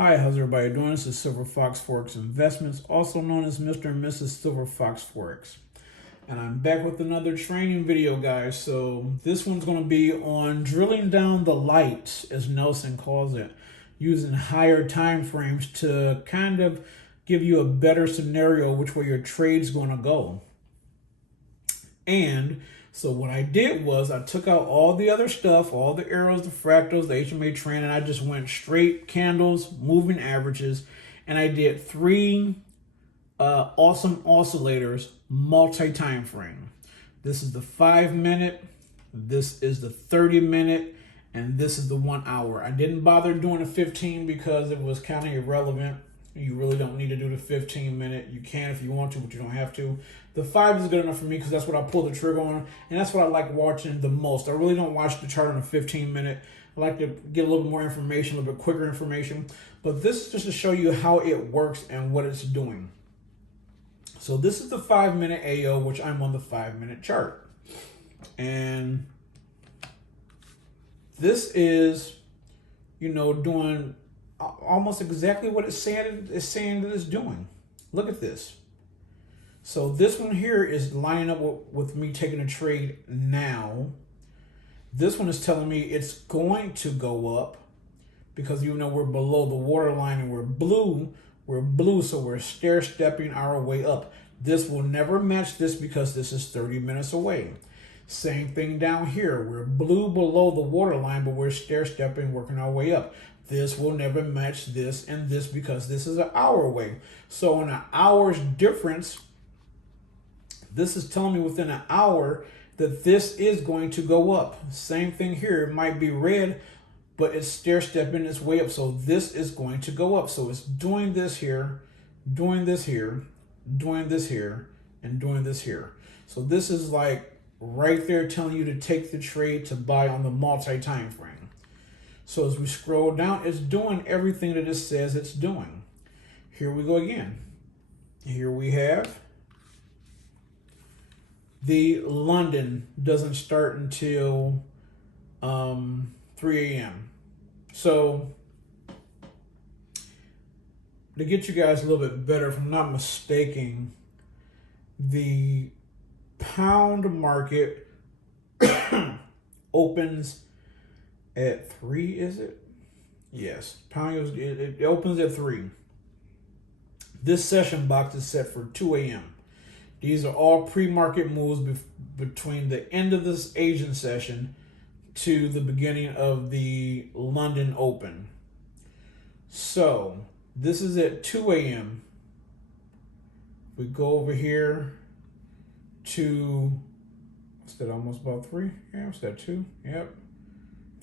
Hi, how's everybody doing? This is Silver Fox Forex Investments, also known as Mr. and Mrs. Silver Fox Forex. And I'm back with another training video, guys. So this one's going to be on drilling down the light, as Nelson calls it, using higher time frames to kind of give you a better scenario which way your trade's going to go. And so what I did was I took out all the other stuff, all the arrows, the fractals, the HMA trend, and I just went straight candles, moving averages, and I did three awesome oscillators, multi-time frame. This is the 5 minute, this is the 30 minute, and this is the 1 hour. I didn't bother doing a 15 because it was kind of irrelevant. You really don't need to do the 15 minute. You can if you want to, but you don't have to. The 5 is good enough for me because that's what I pull the trigger on, and that's what I like watching the most. I really don't watch the chart on a 15 minute. I like to get a little bit more information, a little bit quicker information. But this is just to show you how it works and what it's doing. So this is the 5 minute AO, which I'm on the 5 minute chart. And this is, doing almost exactly what it's saying that it's doing. Look at this. So this one here is lining up with me taking a trade now. This one is telling me it's going to go up because even though we're below the water line and we're blue, so we're stair-stepping our way up. This will never match this because this is 30 minutes away. Same thing down here. We're blue below the water line, but we're stair-stepping, working our way up. This will never match this and this because this is an hour away. So in an hour's difference, this is telling me within an hour that this is going to go up. Same thing here. It might be red, but it's stair-stepping its way up. So this is going to go up. So it's doing this here, doing this here, doing this here, and doing this here. So this is like right there telling you to take the trade to buy on the multi-time frame. So as we scroll down, it's doing everything that it says it's doing. Here we go again. Here we have the London doesn't start until 3 a.m. So to get you guys a little bit better, if I'm not mistaken, the pound market opens at 3, is it? Yes, pound it opens at 3. This session box is set for 2 a.m. These are all pre-market moves between the end of this Asian session to the beginning of the London Open. So this is at 2 a.m. We go over here to, what's that, almost about 3? Yeah, what's that, 2? Yep.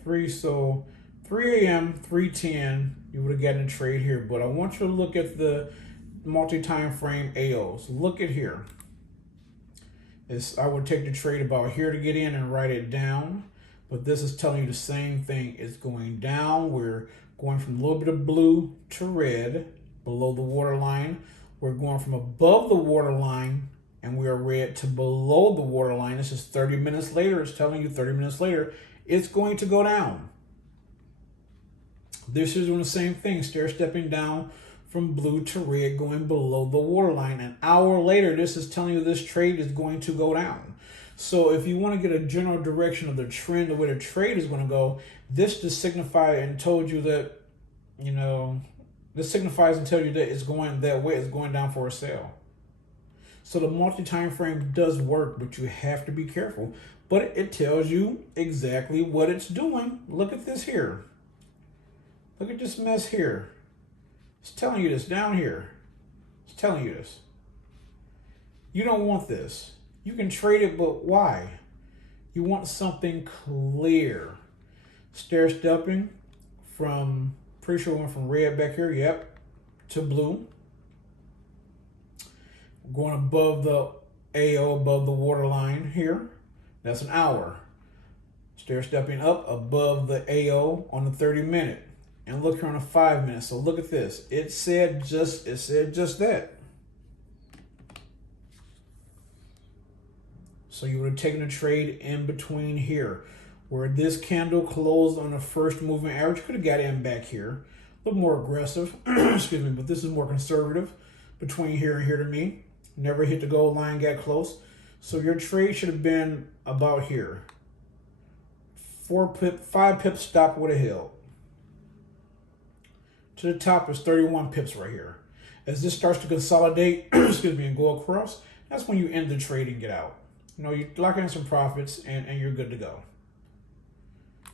3, so 3 a.m., 3:10, you would have gotten a trade here. But I want you to look at the multi-time frame AOs. Look at here. I would take the trade about here to get in and write it down. But this is telling you the same thing. It's going down. We're going from a little bit of blue to red below the water line. We're going from above the water line and we are red to below the water line. This is 30 minutes later. It's telling you 30 minutes later it's going to go down. This is doing the same thing, stair-stepping down from blue to red, going below the water line. An hour later, this is telling you this trade is going to go down. So if you want to get a general direction of the trend, the way the trade is going to go, this just signified and told you that, you know, this signifies and tell you that it's going that way. It's going down for a sale. So the multi-time frame does work, but you have to be careful. But it tells you exactly what it's doing. Look at this here. Look at this mess here. It's telling you this down here. It's telling you this. You don't want this. You can trade it, but why? You want something clear. Stair stepping from, pretty sure went from red back here, yep, to blue. Going above the AO, above the water line here. That's an hour. Stair stepping up above the AO on the 30-minute. And look here on the 5 minutes. So look at this. It said just that. So you would have taken a trade in between here, where this candle closed on the first moving average. Could have got in back here, a little more aggressive. Excuse me, but this is more conservative between here and here to me. Never hit the gold line, got close. So your trade should have been about here. 5 pips stop would have held. To the top is 31 pips right here. As this starts to consolidate, excuse me, and go across, that's when you end the trade and get out. You know, you lock in some profits and you're good to go.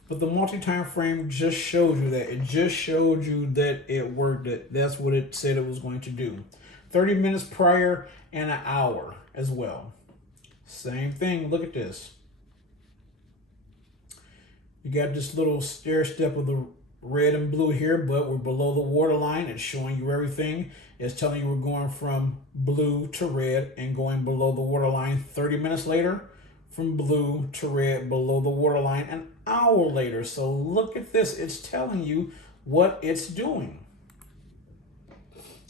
But the multi-time frame just showed you that. It just showed you that it worked. That's what it said it was going to do. 30 minutes prior and an hour as well. Same thing. Look at this. You got this little stair step of the red and blue here, but we're below the water line. It's showing you everything. It's telling you we're going from blue to red and going below the water line. 30 minutes later, from blue to red below the water line an hour later. So look at this. It's telling you what it's doing.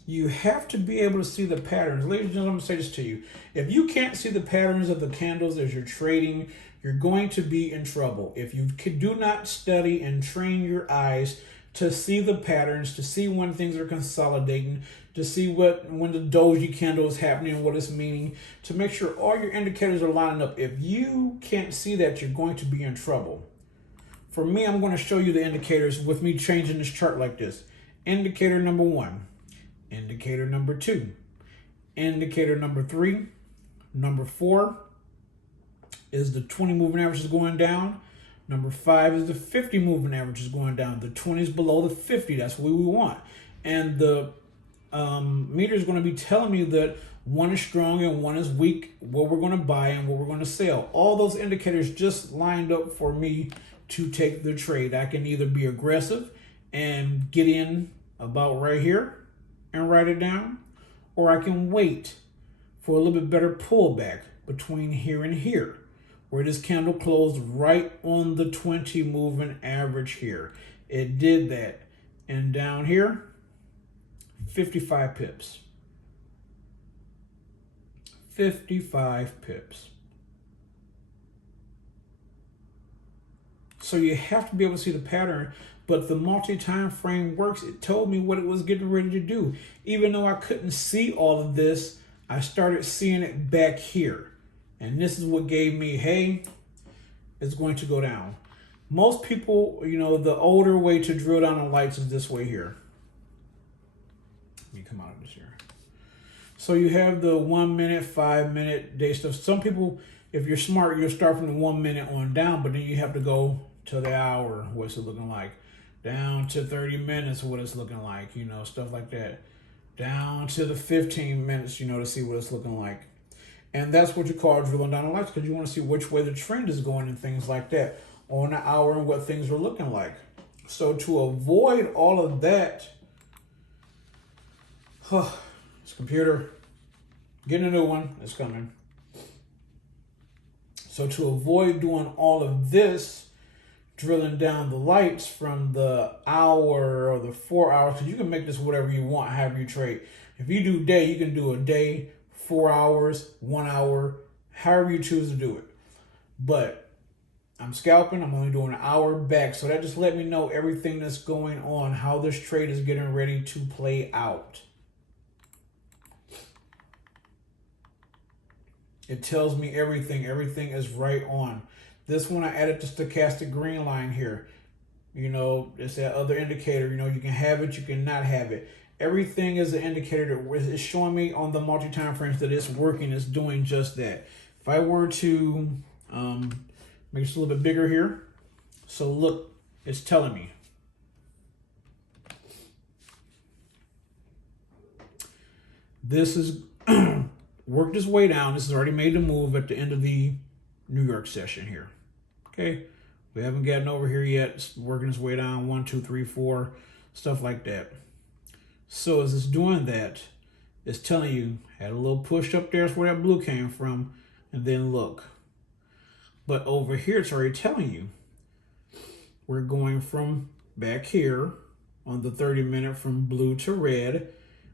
You have to be able to see the patterns. Ladies and gentlemen, I'm going to say this to you. If you can't see the patterns of the candles as you're trading, you're going to be in trouble. If you do not study and train your eyes to see the patterns, to see when things are consolidating, to see when the doji candle is happening and what it's meaning, to make sure all your indicators are lining up. If you can't see that, you're going to be in trouble. For me, I'm going to show you the indicators with me changing this chart like this. Indicator number 1, indicator number 2, indicator number 3, number 4 is the 20 moving average is going down. Number 5 is the 50 moving average is going down. The 20 is below the 50. That's what we want. And the meter is going to be telling me that one is strong and one is weak, what we're going to buy and what we're going to sell. All those indicators just lined up for me to take the trade. I can either be aggressive and get in about right here and write it down, or I can wait for a little bit better pullback between here and here, where this candle closed right on the 20 moving average here. It did that. And down here, 55 pips. 55 pips. So you have to be able to see the pattern, but the multi-time frame works. It told me what it was getting ready to do. Even though I couldn't see all of this, I started seeing it back here. And this is what gave me, hey, it's going to go down. Most people, you know, the older way to drill down on lights is this way here. Let me come out of this here. So you have the 1 minute, 5 minute day stuff. Some people, if you're smart, you'll start from the 1 minute on down, but then you have to go to the hour, what's it looking like? Down to 30 minutes, what it's looking like, you know, stuff like that. Down to the 15 minutes, you know, to see what it's looking like. And that's what you call drilling down the lights, because you want to see which way the trend is going and things like that on the hour and what things are looking like. So to avoid all of that, this computer, getting a new one, it's coming. So to avoid doing all of this, drilling down the lights from the hour or the 4 hours, because you can make this whatever you want, however you trade. If you do day, you can do a day, 4 hours, 1 hour, however you choose to do it. But I'm scalping, I'm only doing an hour back. So that just let me know everything that's going on, how this trade is getting ready to play out. It tells me everything. Everything is right on. This one I added the stochastic green line here. You know, it's that other indicator. You know, you can have it, you can not have it. Everything is an indicator that is showing me on the multi-time frames that it's working, it's doing just that. If I were to make this a little bit bigger here, so look, it's telling me. This is worked its way down. This is already made the move at the end of the New York session here. Okay, we haven't gotten over here yet. It's working its way down, 1, 2, 3, 4, stuff like that. So as it's doing that, it's telling you, had a little push up there, that's where that blue came from, and then look. But over here, it's already telling you, we're going from back here on the 30-minute from blue to red,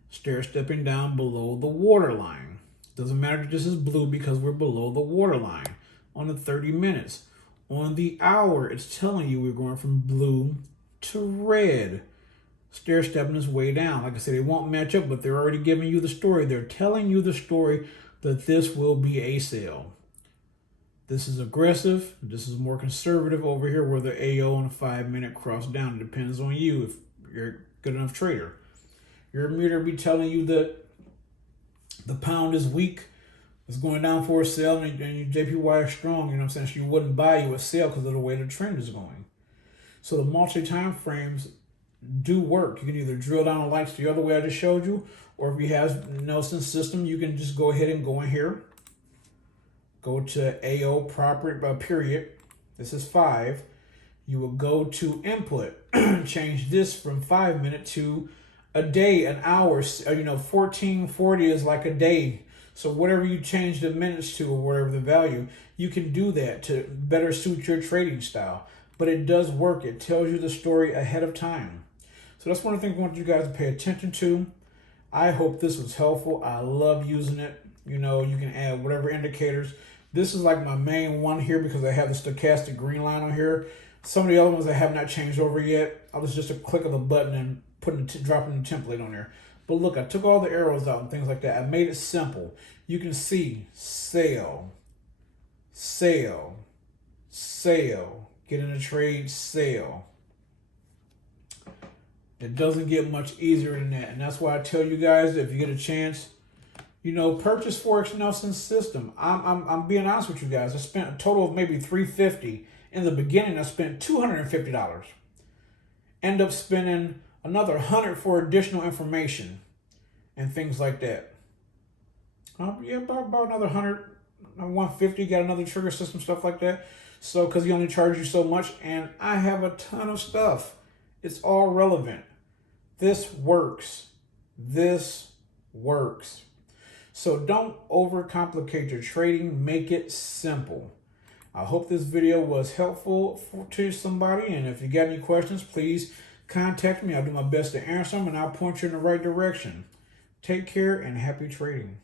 stair stepping down below the water line. Doesn't matter if this is blue because we're below the water line on the 30 minutes. On the hour, it's telling you we're going from blue to red. Stair stepping is way down. Like I said, they won't match up, but they're already giving you the story. They're telling you the story that this will be a sale. This is aggressive. This is more conservative over here where the AO on a 5-minute cross down. It depends on you if you're a good enough trader. Your meter will be telling you that the pound is weak. It's going down for a sale, and your JPY is strong. You know what I'm saying? So you wouldn't buy you a sale because of the way the trend is going. So the multi-time frames do work. You can either drill down the lights the other way I just showed you, or if you have Nelson's system, you can just go ahead and go in here. Go to AO proper period. This is 5. You will go to input, change this from 5-minute to a day, an hour. You know, 1440 is like a day. So whatever you change the minutes to or whatever the value, you can do that to better suit your trading style. But it does work. It tells you the story ahead of time. So that's one of the things I want you guys to pay attention to. I hope this was helpful. I love using it. You know, you can add whatever indicators. This is like my main one here because I have the stochastic green line on here. Some of the other ones I have not changed over yet. I was just a click of a button and dropping the template on there. But look, I took all the arrows out and things like that. I made it simple. You can see sale, sale, sale. Get in a trade, sale. It doesn't get much easier than that. And that's why I tell you guys that if you get a chance, you know, purchase Forex Nelson's system. I'm being honest with you guys. I spent a total of maybe $350. In the beginning, I spent $250. End up spending another $100 for additional information and things like that. Yeah, about another $100, $150. Got another trigger system, stuff like that. So, because he only charges you so much, and I have a ton of stuff. It's all relevant. This works. This works. So don't overcomplicate your trading. Make it simple. I hope this video was helpful to somebody. And if you got any questions, please contact me. I'll do my best to answer them, and I'll point you in the right direction. Take care and happy trading.